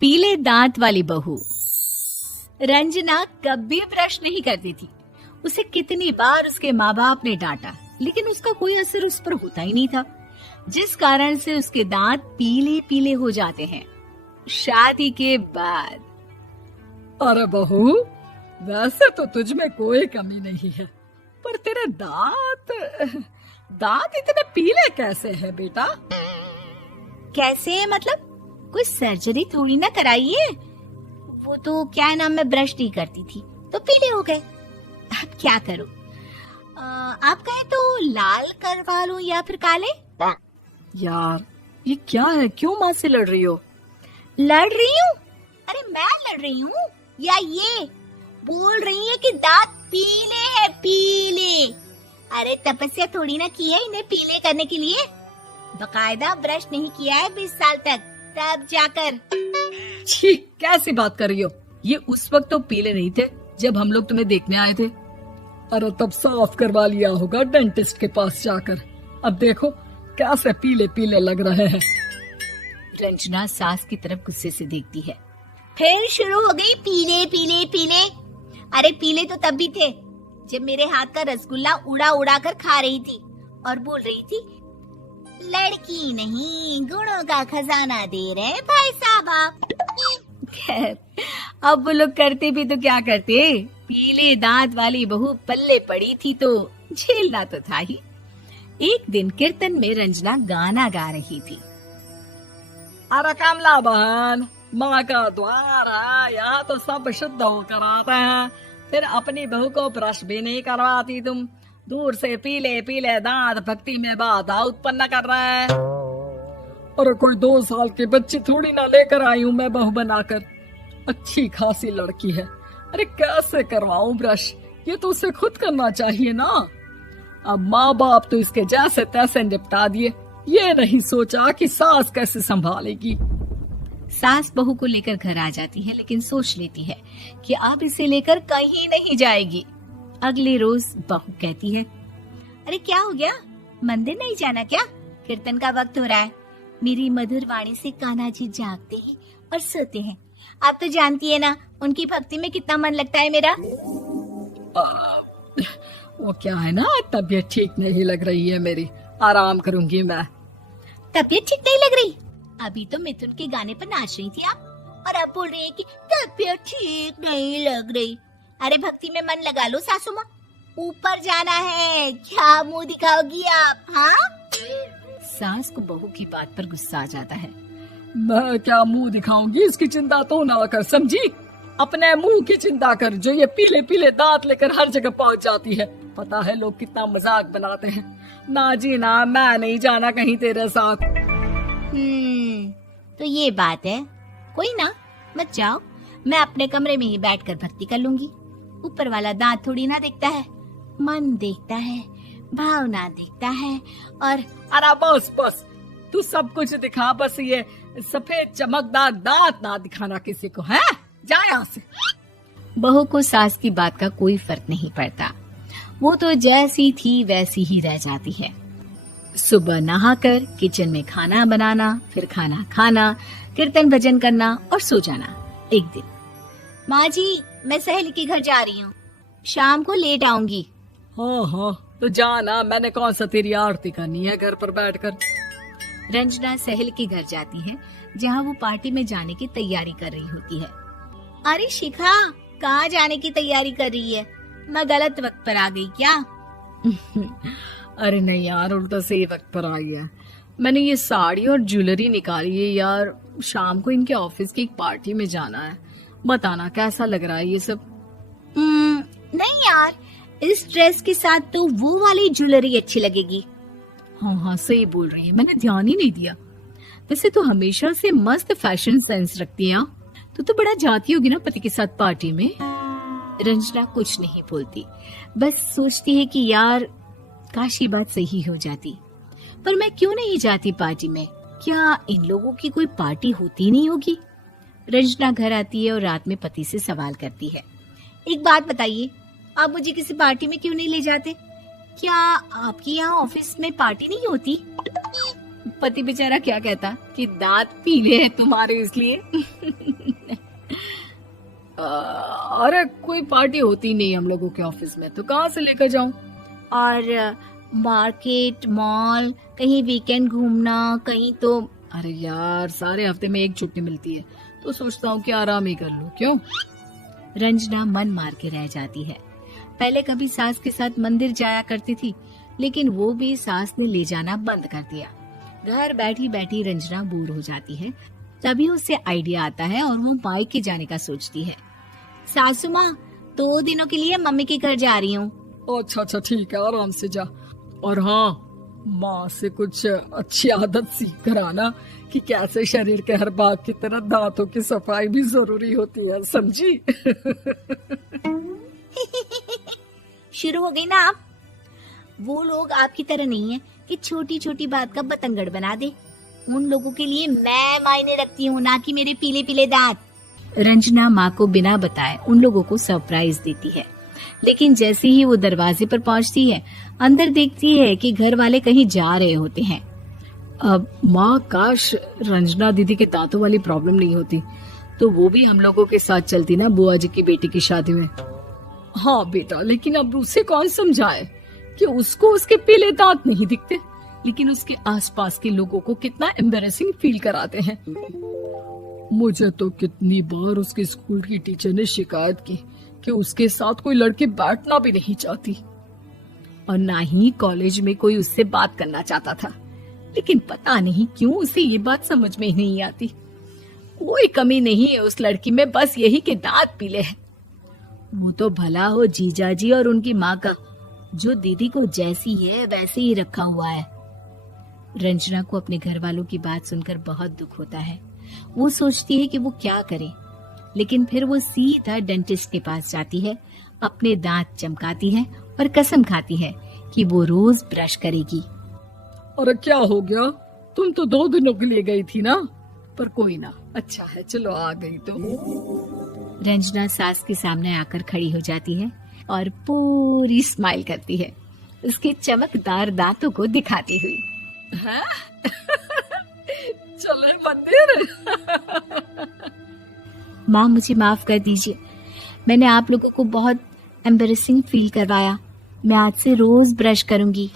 पीले दांत वाली बहू। रंजना कभी ब्रश नहीं करती थी। उसे कितनी बार उसके माँ बाप ने डांटा, लेकिन उसका कोई असर उस पर होता ही नहीं था, जिस कारण से उसके दांत पीले पीले हो जाते हैं। शादी के बाद अरे बहू, वैसे तो तुझ में कोई कमी नहीं है, पर तेरे दांत इतने पीले कैसे हैं बेटा? कैसे मतलब? कोई सर्जरी थोड़ी ना कराई है। वो तो क्या नाम, मैं ब्रश नहीं करती थी तो पीले हो गए। अब क्या करूं? आप कहें तो लाल करवा लूं या फिर काले? यार ये क्या है, क्यों माँ से लड़ रही हो? लड़ रही हूँ? अरे मैं लड़ रही हूँ या ये बोल रही है कि दांत पीले हैं, पीले। अरे तपस्या थोड़ी ना की है इन्हें पीले करने के लिए। बकायदा ब्रश नहीं किया है 20 साल तक, तब जाकर। छी, कैसी बात कर रही हो? ये उस वक्त तो पीले नहीं थे जब हम लोग तुम्हें देखने आए थे। अरे तब साफ करवा लिया होगा डेंटिस्ट के पास जाकर। अब देखो कैसे पीले पीले लग रहे हैं। रंजना सास की तरफ गुस्से से देखती है। फिर शुरू हो गई पीले पीले पीले। अरे पीले तो तब भी थे जब मेरे हाथ का रसगुल्ला उड़ा उड़ा कर खा रही थी और बोल रही थी, लड़की नहीं गुणों का खजाना दे रहे भाई साहब आप। खैर, अब वो लोग करते भी तो क्या करते, पीले दांत वाली बहू पल्ले पड़ी थी तो झेलना तो था ही। एक दिन कीर्तन में रंजना गाना गा रही थी। अरे कमला बहन, माँ का द्वार है, यहाँ तो सब शुद्ध होकर आते हैं, फिर अपनी बहू को ब्रश भी नहीं करवाती तुम। दूर से पीले पीले दांत भक्ति में बाधा उत्पन्न कर रहे हैं। अरे कोई 2 साल की बच्ची थोड़ी ना लेकर आई हूँ मैं बहू बनाकर। अच्छी खासी लड़की है, अरे कैसे करवाऊं ब्रश? ये तो उसे खुद करना चाहिए ना। अब माँ बाप तो इसके जैसे तैसे निपटा दिए, ये नहीं सोचा कि सास कैसे संभालेगी। सास बहू को लेकर घर आ जाती है, लेकिन सोच लेती है कि अब इसे लेकर कहीं नहीं जाएगी। अगले रोज बहू कहती है, अरे क्या हो गया, मंदिर नहीं जाना क्या? कीर्तन का वक्त हो रहा है। मेरी मधुर वाणी से कान्हा जी जागते हैं और सोते हैं। आप तो जानती है ना उनकी भक्ति में कितना मन लगता है मेरा। वो क्या है ना, तबीयत ठीक नहीं लग रही है मेरी, आराम करूंगी मैं। तबीयत ठीक नहीं लग रही? अभी तो मिथुन के गाने पर नाच रही थी आप, और अब बोल रही है कि तबीयत ठीक नहीं लग रही। अरे भक्ति में मन लगा लो सासू माँ, ऊपर जाना है, क्या मुंह दिखाओगी आप? हाँ? सास को बहू की बात पर गुस्सा आ जाता है। मैं क्या मुंह दिखाऊंगी, इसकी चिंता तो ना कर, समझी? अपने मुंह की चिंता कर, जो ये पीले पीले दांत लेकर हर जगह पहुंच जाती है। पता है लोग कितना मजाक बनाते हैं। ना जी ना, मैं नहीं जाना कहीं तेरे साथ। तो ये बात है। कोई ना, मत जाओ, मैं अपने कमरे में ही बैठकर भक्ति कर लूंगी। ऊपर वाला दांत थोड़ी ना देखता है, मन देखता है, भावना देखता है। और अरे बस बस, तू सब कुछ दिखा, बस ये सफेद चमकदार दांत ना दिखाना किसी को, है? जा यहाँ से। बहू को सास की बात का कोई फर्क नहीं पड़ता। वो तो जैसी थी वैसी ही रह जाती है। सुबह नहाकर किचन में खाना बनाना, फिर खाना खाना, कीर्तन भजन करना और सो जाना। एक दिन, माँ जी मैं सहेली के घर जा रही हूँ, शाम को लेट आऊंगी। हाँ हाँ तो जाना, मैंने कौन सा तेरी आरती करनी है घर पर बैठकर। रंजना सहेली के घर जाती है, जहाँ वो पार्टी में जाने की तैयारी कर रही होती है। अरे शिखा, कहाँ जाने की तैयारी कर रही है? मैं गलत वक्त पर आ गई क्या? अरे नहीं यार, उल्टा सही वक्त पर आई है। मैंने ये साड़ी और ज्वेलरी निकाली है यार, शाम को इनके ऑफिस की एक पार्टी में जाना है। बताना कैसा लग रहा है ये सब? नहीं यार, इस ड्रेस के साथ तो वो वाली ज्वेलरी अच्छी लगेगी। हाँ हाँ सही बोल रही है, मैंने ध्यान ही नहीं दिया। वैसे तो हमेशा से मस्त फैशन सेंस रखती है। तो बड़ा जाती होगी ना पति के साथ पार्टी में। रंजना कुछ नहीं बोलती, बस सोचती है कि यार काश ये बात सही हो जाती। पर मैं क्यों नहीं जाती पार्टी में? क्या इन लोगों की कोई पार्टी होती नहीं होगी? रंजना घर आती है और रात में पति से सवाल करती है, एक बात बताइए, आप मुझे किसी पार्टी में क्यों नहीं ले जाते? क्या आपके यहाँ ऑफिस में पार्टी नहीं होती? पति बेचारा क्या कहता कि दांत पीले हैं तुम्हारे इसलिए। अरे कोई पार्टी होती नहीं हम लोगों के ऑफिस में, तो कहाँ से लेकर जाऊं? और मार्केट, मॉल, कहीं वीकेंड घूमना, कहीं तो। अरे यार सारे हफ्ते में एक छुट्टी मिलती है, तो सोचता हूँ कि आराम ही कर लूं। क्यों? रंजना मन मार के रह जाती है। पहले कभी सास के साथ मंदिर जाया करती थी, लेकिन वो भी सास ने ले जाना बंद कर दिया। घर बैठी बैठी रंजना बोर हो जाती है। तभी उसे आइडिया आता है और वो मायके जाने का सोचती है। सासू माँ, 2 दिनों के लिए मम्मी के घर जा रही हूँ। अच्छा अच्छा ठीक है, आराम से जा। और हाँ, माँ से कुछ अच्छी आदत सीख कर आना कि कैसे शरीर के हर भाग की तरह दांतों की सफाई भी जरूरी होती है, समझी? शुरू हो गई ना आप। वो लोग आपकी तरह नहीं है कि छोटी छोटी बात का बतंगड़ बना दे। उन लोगों के लिए मैं मायने रखती हूँ, ना कि मेरे पीले पीले दांत। रंजना माँ को बिना बताए उन लोगों को सरप्राइज देती है, लेकिन जैसे ही वो दरवाजे पर पहुंचती है, अंदर देखती है कि घर वाले कहीं जा रहे होते हैं। अब माँ, काश रंजना दीदी के दांतों वाली प्रॉब्लम नहीं होती, तो वो भी हम लोगों के साथ चलती ना बुआ जी की बेटी की शादी में। हाँ बेटा, लेकिन अब उसे कौन समझाए कि उसको उसके पीले दांत नहीं दिखते, लेकिन उसके आसपास के लोगों को कितना एम्बैरेसिंग फील कराते हैं। मुझे तो कितनी बार उसके स्कूल की टीचर ने शिकायत की कि उसके साथ कोई लड़की बैठना भी नहीं चाहती, और ना ही कॉलेज में कोई उससे बात करना चाहता था। लेकिन पता नहीं क्यों उसे ये बात समझ में ही नहीं आती। कोई कमी नहीं है उस लड़की में, बस यही कि दांत पीले हैं। वो तो भला हो जीजा जी और उनकी माँ का, जो दीदी को जैसी है वैसे ही रखा हुआ है। रंजना को अपने घर वालों की बात सुनकर बहुत दुख होता है। वो सोचती है कि वो क्या करे, लेकिन फिर वो सीधा डेंटिस्ट के पास जाती है, अपने दांत चमकाती है और कसम खाती है कि वो रोज ब्रश करेगी। अरे क्या हो गया? तुम तो 2 दिनों के लिए गई थी ना, पर कोई ना, अच्छा है, चलो आ गई तो। रंजना सास के सामने आकर खड़ी हो जाती है और पूरी स्माइल करती है, उसके चमकदार दांतों को दिखाती हुई। हैं? चले मंदिर। माँ, मुझे माफ कर दीजिए, मैंने आप लोगों को बहुत एम्बैरेसिंग फील करवाया। मैं आज से रोज ब्रश करूंगी।